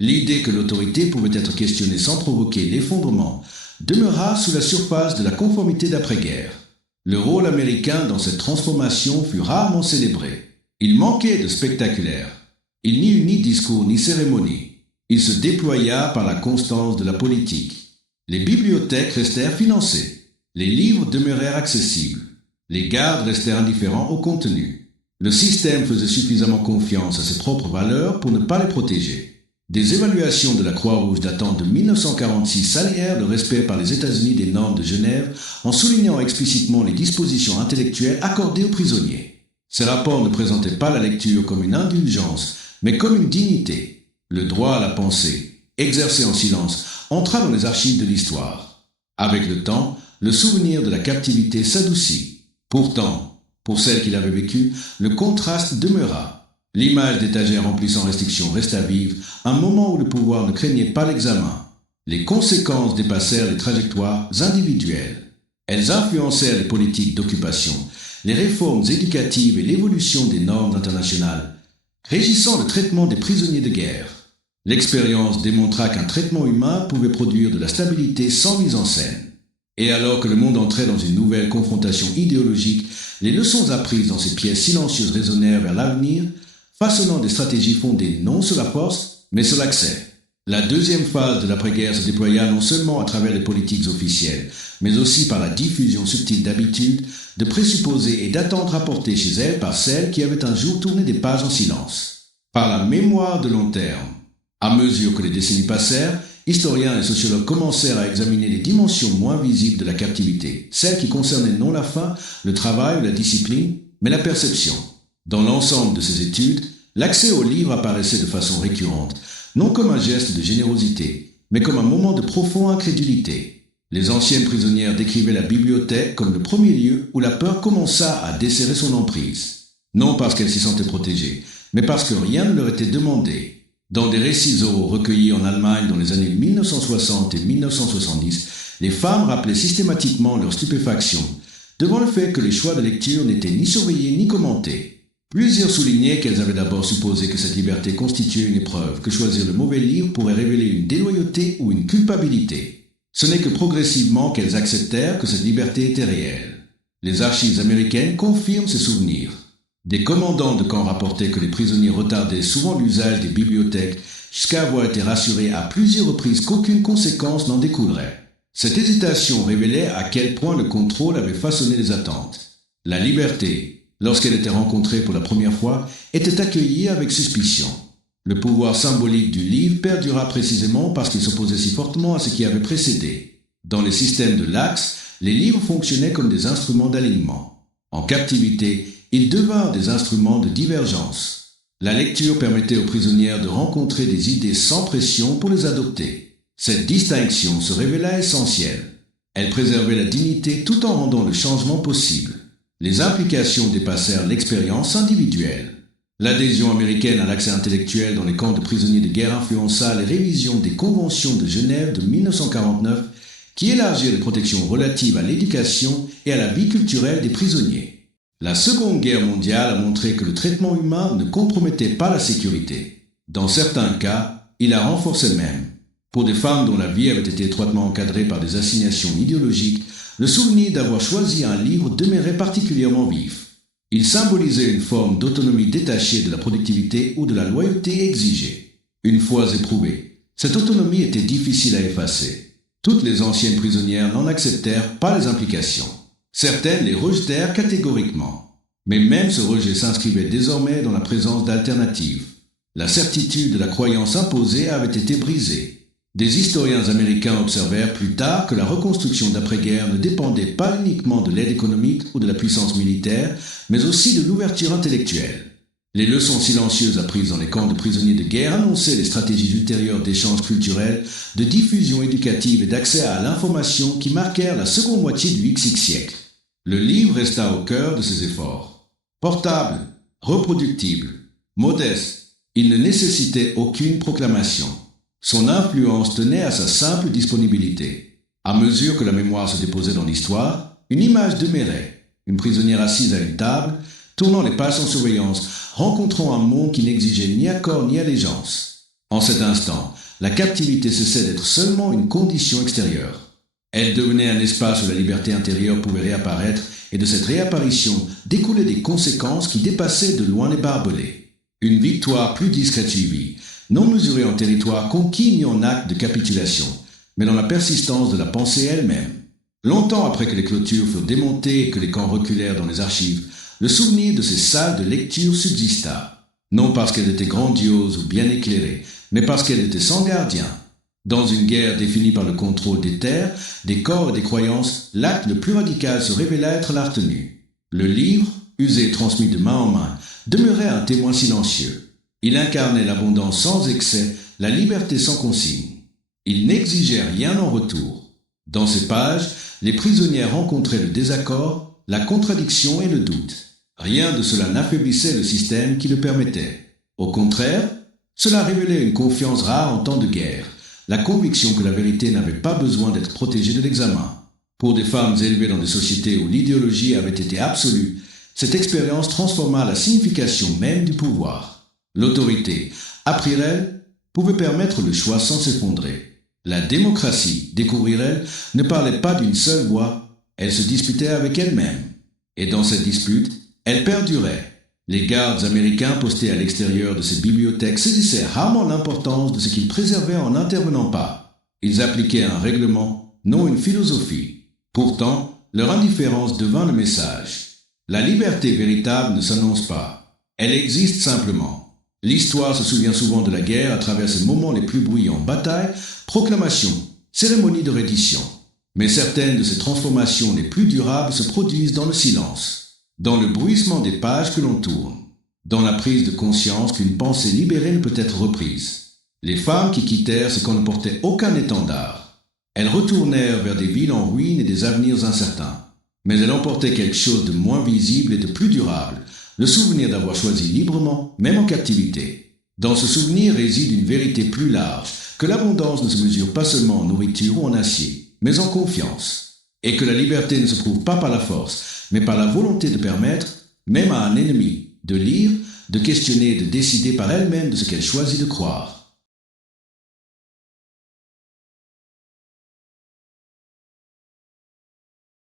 L'idée que l'autorité pouvait être questionnée sans provoquer l'effondrement demeura sous la surface de la conformité d'après-guerre. Le rôle américain dans cette transformation fut rarement célébré. Il manquait de spectaculaire. Il n'y eut ni discours ni cérémonie. Il se déploya par la constance de la politique. Les bibliothèques restèrent financées. Les livres demeurèrent accessibles. Les gardes restèrent indifférents au contenu. Le système faisait suffisamment confiance à ses propres valeurs pour ne pas les protéger. Des évaluations de la Croix-Rouge datant de 1946 saluèrent le respect par les États-Unis des normes de Genève en soulignant explicitement les dispositions intellectuelles accordées aux prisonniers. Ces rapports ne présentaient pas la lecture comme une indulgence, mais comme une dignité. Le droit à la pensée, exercé en silence, entra dans les archives de l'histoire. Avec le temps, le souvenir de la captivité s'adoucit. Pourtant, pour celle qui l'avait vécue, le contraste demeura. L'image d'étagères remplies sans restriction resta vive, un moment où le pouvoir ne craignait pas l'examen. Les conséquences dépassèrent les trajectoires individuelles. Elles influencèrent les politiques d'occupation, les réformes éducatives et l'évolution des normes internationales, régissant le traitement des prisonniers de guerre. L'expérience démontra qu'un traitement humain pouvait produire de la stabilité sans mise en scène. Et alors que le monde entrait dans une nouvelle confrontation idéologique, les leçons apprises dans ces pièces silencieuses résonnèrent vers l'avenir, façonnant des stratégies fondées non sur la force, mais sur l'accès. La deuxième phase de l'après-guerre se déploya non seulement à travers les politiques officielles, mais aussi par la diffusion subtile d'habitudes, de présupposés et d'attentes rapportées chez elles par celles qui avaient un jour tourné des pages en silence. Par la mémoire de long terme. À mesure que les décennies passèrent, historiens et sociologues commencèrent à examiner les dimensions moins visibles de la captivité, celles qui concernaient non la faim, le travail ou la discipline, mais la perception. Dans l'ensemble de ces études, l'accès aux livres apparaissait de façon récurrente, non comme un geste de générosité, mais comme un moment de profonde incrédulité. Les anciennes prisonnières décrivaient la bibliothèque comme le premier lieu où la peur commença à desserrer son emprise. Non parce qu'elles s'y sentaient protégées, mais parce que rien ne leur était demandé. Dans des récits oraux recueillis en Allemagne dans les années 1960 et 1970, les femmes rappelaient systématiquement leur stupéfaction devant le fait que les choix de lecture n'étaient ni surveillés ni commentés. Plusieurs soulignaient qu'elles avaient d'abord supposé que cette liberté constituait une épreuve, que choisir le mauvais livre pourrait révéler une déloyauté ou une culpabilité. Ce n'est que progressivement qu'elles acceptèrent que cette liberté était réelle. Les archives américaines confirment ces souvenirs. Des commandants de camp rapportaient que les prisonniers retardaient souvent l'usage des bibliothèques jusqu'à avoir été rassurés à plusieurs reprises qu'aucune conséquence n'en découlerait. Cette hésitation révélait à quel point le contrôle avait façonné les attentes. La liberté, lorsqu'elle était rencontrée pour la première fois, était accueillie avec suspicion. Le pouvoir symbolique du livre perdura précisément parce qu'il s'opposait si fortement à ce qui avait précédé. Dans les systèmes de l'Axe, les livres fonctionnaient comme des instruments d'alignement. En captivité, ils devinrent des instruments de divergence. La lecture permettait aux prisonnières de rencontrer des idées sans pression pour les adopter. Cette distinction se révéla essentielle. Elle préservait la dignité tout en rendant le changement possible. Les implications dépassèrent l'expérience individuelle. L'adhésion américaine à l'accès intellectuel dans les camps de prisonniers de guerre influença les révisions des conventions de Genève de 1949 qui élargirent les protections relatives à l'éducation et à la vie culturelle des prisonniers. La Seconde Guerre mondiale a montré que le traitement humain ne compromettait pas la sécurité. Dans certains cas, il la renforçait même. Pour des femmes dont la vie avait été étroitement encadrée par des assignations idéologiques, le souvenir d'avoir choisi un livre demeurait particulièrement vif. Il symbolisait une forme d'autonomie détachée de la productivité ou de la loyauté exigée. Une fois éprouvée, cette autonomie était difficile à effacer. Toutes les anciennes prisonnières n'en acceptèrent pas les implications. Certaines les rejetèrent catégoriquement. Mais même ce rejet s'inscrivait désormais dans la présence d'alternatives. La certitude de la croyance imposée avait été brisée. Des historiens américains observèrent plus tard que la reconstruction d'après-guerre ne dépendait pas uniquement de l'aide économique ou de la puissance militaire, mais aussi de l'ouverture intellectuelle. Les leçons silencieuses apprises dans les camps de prisonniers de guerre annonçaient les stratégies ultérieures d'échange culturel, de diffusion éducative et d'accès à l'information qui marquèrent la seconde moitié du XX siècle. Le livre resta au cœur de ces efforts. Portable, reproductible, modeste, il ne nécessitait aucune proclamation. Son influence tenait à sa simple disponibilité. À mesure que la mémoire se déposait dans l'histoire, une image demeurait. Une prisonnière assise à une table, tournant les pages sans surveillance, rencontrant un monde qui n'exigeait ni accord ni allégeance. En cet instant, la captivité cessait d'être seulement une condition extérieure. Elle devenait un espace où la liberté intérieure pouvait réapparaître, et de cette réapparition découlaient des conséquences qui dépassaient de loin les barbelés. Une victoire plus discrète suivit, non mesurée en territoire conquis ni en acte de capitulation, mais dans la persistance de la pensée elle-même. Longtemps après que les clôtures furent démontées et que les camps reculèrent dans les archives, le souvenir de ces salles de lecture subsista, non parce qu'elles étaient grandioses ou bien éclairées, mais parce qu'elles étaient sans gardien. Dans une guerre définie par le contrôle des terres, des corps et des croyances, l'acte le plus radical se révéla être la retenue. Le livre, usé et transmis de main en main, demeurait un témoin silencieux. Il incarnait l'abondance sans excès, la liberté sans consigne. Il n'exigeait rien en retour. Dans ces pages, les prisonnières rencontraient le désaccord, la contradiction et le doute. Rien de cela n'affaiblissait le système qui le permettait. Au contraire, cela révélait une confiance rare en temps de guerre, la conviction que la vérité n'avait pas besoin d'être protégée de l'examen. Pour des femmes élevées dans des sociétés où l'idéologie avait été absolue, cette expérience transforma la signification même du pouvoir. L'autorité, apprirent-elles, pouvait permettre le choix sans s'effondrer. La démocratie, découvrirent-elles, ne parlait pas d'une seule voix, elle se disputait avec elle-même. Et dans cette dispute, elle perdurait. Les gardes américains postés à l'extérieur de ces bibliothèques saisissaient rarement l'importance de ce qu'ils préservaient en n'intervenant pas. Ils appliquaient un règlement, non une philosophie. Pourtant, leur indifférence devint le message. La liberté véritable ne s'annonce pas. Elle existe simplement. L'histoire se souvient souvent de la guerre à travers ses moments les plus bruyants, batailles, proclamations, cérémonies de reddition. Mais certaines de ces transformations les plus durables se produisent dans le silence, dans le bruissement des pages que l'on tourne, dans la prise de conscience qu'une pensée libérée ne peut être reprise. Les femmes qui quittèrent ce qu'on ne portait aucun étendard. Elles retournèrent vers des villes en ruine et des avenirs incertains. Mais elles emportaient quelque chose de moins visible et de plus durable, le souvenir d'avoir choisi librement, même en captivité. Dans ce souvenir réside une vérité plus large, que l'abondance ne se mesure pas seulement en nourriture ou en acier, mais en confiance, et que la liberté ne se prouve pas par la force, mais par la volonté de permettre, même à un ennemi, de lire, de questionner et de décider par elle-même de ce qu'elle choisit de croire.